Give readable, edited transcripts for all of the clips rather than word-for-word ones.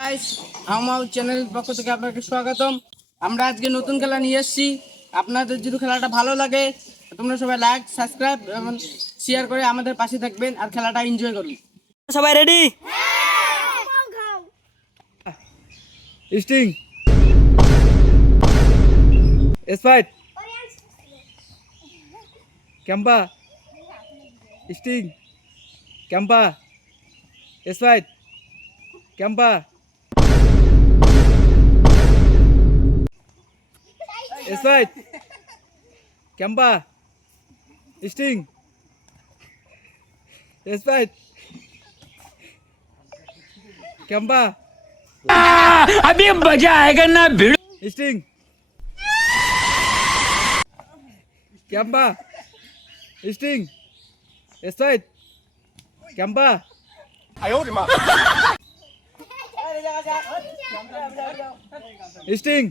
Guys, আমার channel পক্ষ থেকে আপনাকে স্বাগতম। আমরা আজকে নতুন খেলা নিয়ে এসেছি। আপনাদের যদি খেলাটা ভালো লাগে তোমরা সবাই লাইক, সাবস্ক্রাইব এবং শেয়ার করে আমাদের পাশে থাকবেন আর খেলাটা এনজয় করুন। সবাই ready? Sting Sprite Campa Sting Campa Sprite Campa Sprite Campa Sting Sprite Campa अभी मजा आएगा ना भिड़ो। Sting Campa Sting Sprite Campa Sting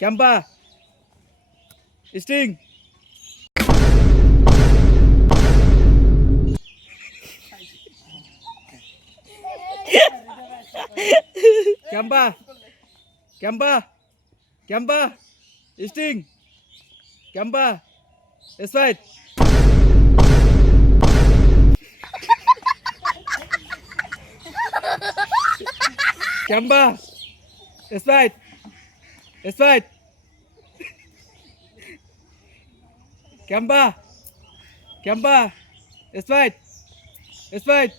Campa Sting Campa Campa Campa Sting Campa Sprite Campa Sprite Sprite Campa Campa Sprite Sprite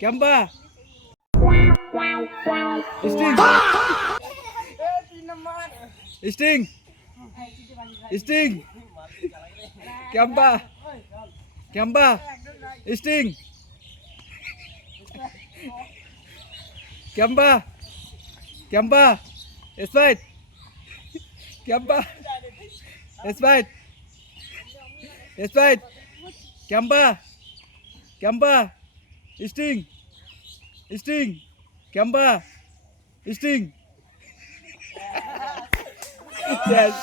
Campa Sting Sting Sting Campa Campa Sting Campa Campa Sprite Campa Sprite Sprite Campa Campa Sting Sting Campa Sting yes